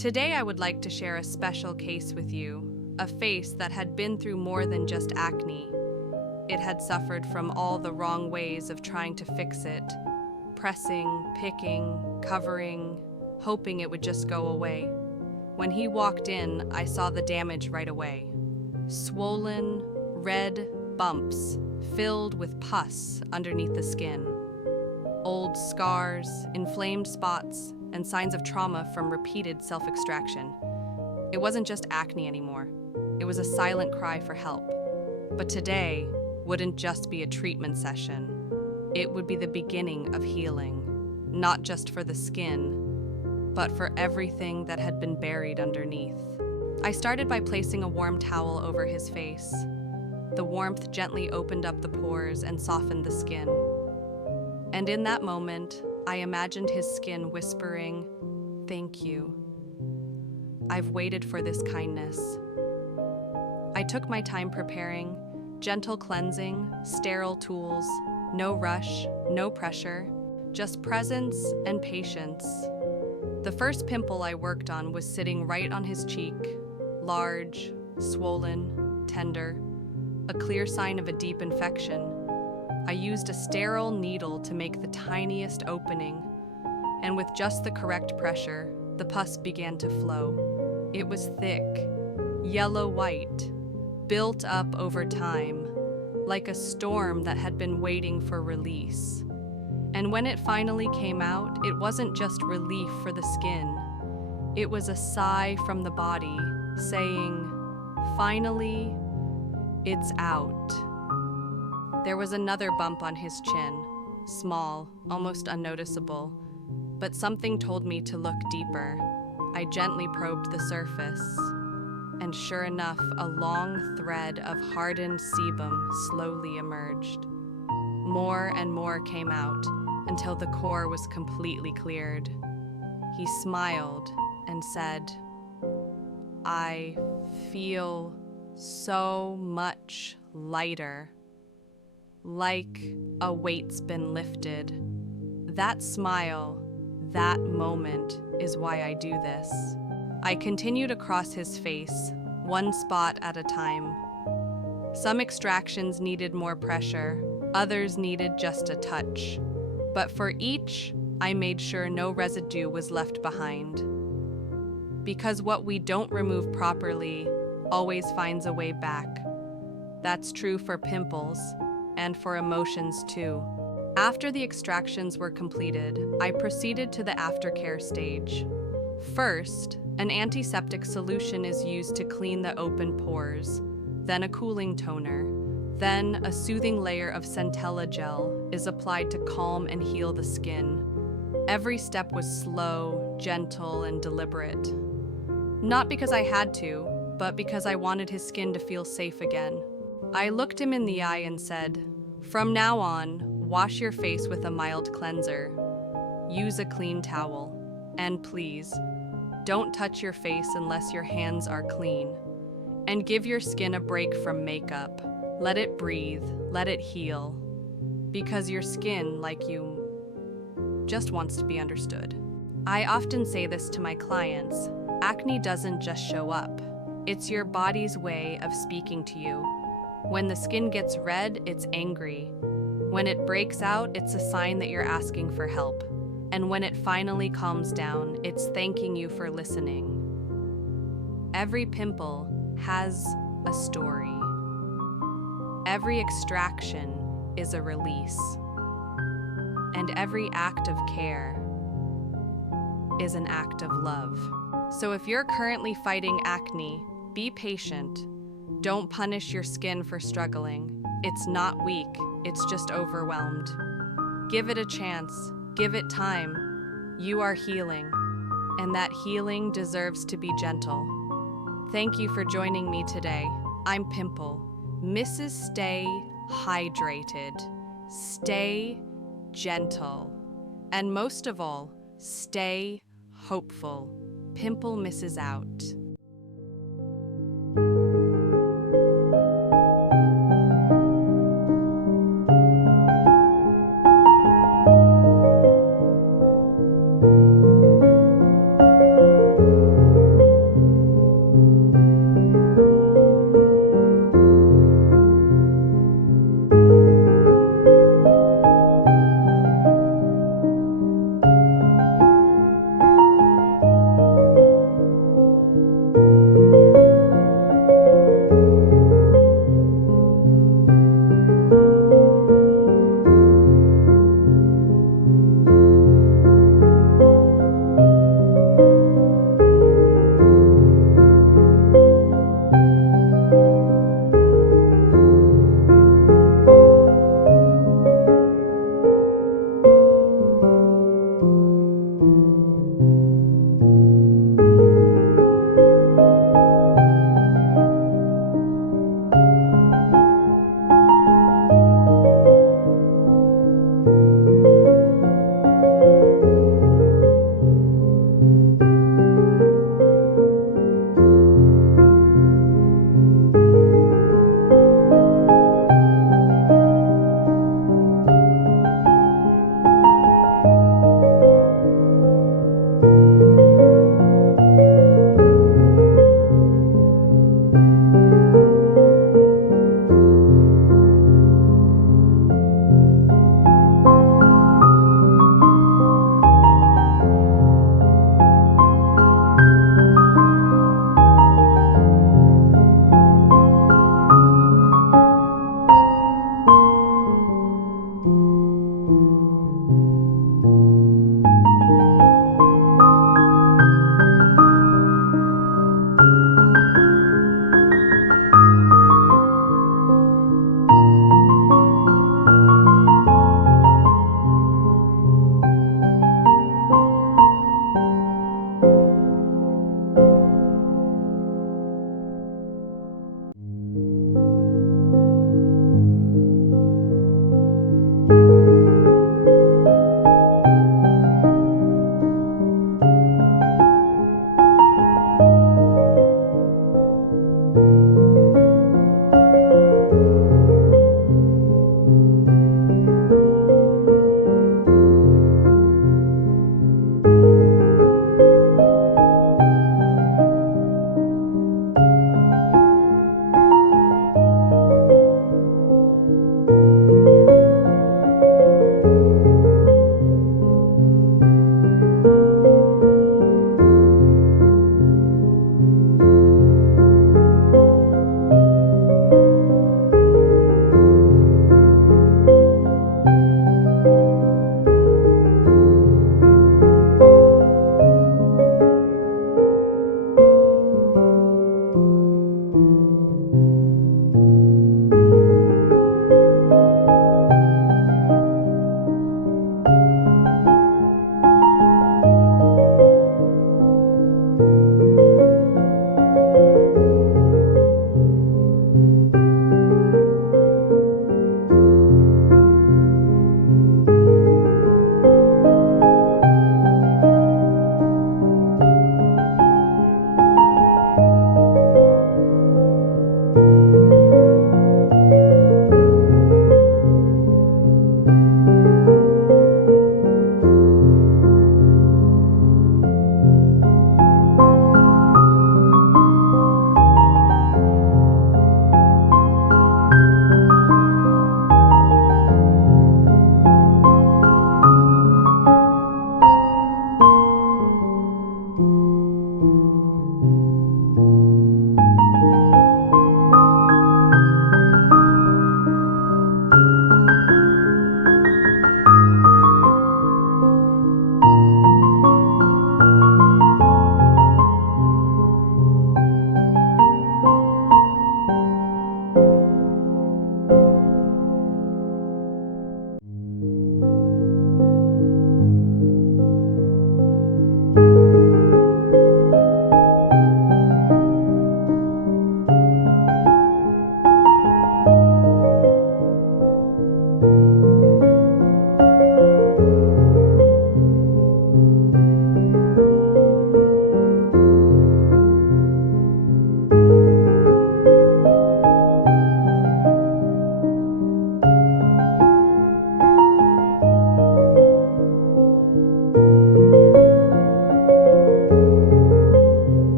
Today I would like to share a special case with you, a face that had been through more than just acne. It had suffered from all the wrong ways of trying to fix it, pressing, picking, covering, hoping it would just go away. When he walked in, I saw the damage right away. Swollen, red bumps filled with pus underneath the skin. Old scars, inflamed spots, and signs of trauma from repeated self-extraction. It wasn't just acne anymore. It was a silent cry for help. But today wouldn't just be a treatment session. It would be the beginning of healing, not just for the skin, but for everything that had been buried underneath. I started by placing a warm towel over his face. The warmth gently opened up the pores and softened the skin. And in that moment, I imagined his skin whispering, "Thank you. I've waited for this kindness." I took my time preparing, gentle cleansing, sterile tools, no rush, no pressure, just presence and patience. The first pimple I worked on was sitting right on his cheek, large, swollen, tender, a clear sign of a deep infection. I used a sterile needle to make the tiniest opening, and with just the correct pressure, the pus began to flow. It was thick, yellow-white, built up over time, like a storm that had been waiting for release. And when it finally came out, it wasn't just relief for the skin. It was a sigh from the body, saying, "Finally, it's out." There was another bump on his chin, small, almost unnoticeable, but something told me to look deeper. I gently probed the surface, and sure enough, a long thread of hardened sebum slowly emerged. More and more came out until the core was completely cleared. He smiled and said, "I feel so much lighter, like a weight's been lifted." That smile, that moment, is why I do this. I continued across his face, one spot at a time. Some extractions needed more pressure, others needed just a touch. But for each, I made sure no residue was left behind. Because what we don't remove properly always finds a way back. That's true for pimples, and for emotions too. After the extractions were completed, I proceeded to the aftercare stage. First, an antiseptic solution is used to clean the open pores, then a cooling toner, then a soothing layer of centella gel is applied to calm and heal the skin. Every step was slow, gentle, and deliberate. Not because I had to, but because I wanted his skin to feel safe again. I looked him in the eye and said, "From now on, wash your face with a mild cleanser. Use a clean towel. And please, don't touch your face unless your hands are clean. And give your skin a break from makeup. Let it breathe, let it heal. Because your skin, like you, just wants to be understood." I often say this to my clients, acne doesn't just show up. It's your body's way of speaking to you. When the skin gets red, it's angry. When it breaks out, it's a sign that you're asking for help. And when it finally calms down, it's thanking you for listening. Every pimple has a story. Every extraction is a release. And every act of care is an act of love. So if you're currently fighting acne, be patient. Don't punish your skin for struggling. It's not weak, it's just overwhelmed. Give it a chance, give it time. You are healing, and that healing deserves to be gentle. Thank you for joining me today. I'm Pimple. Mrs. Stay hydrated, stay gentle, and most of all, stay hopeful. Pimple misses out.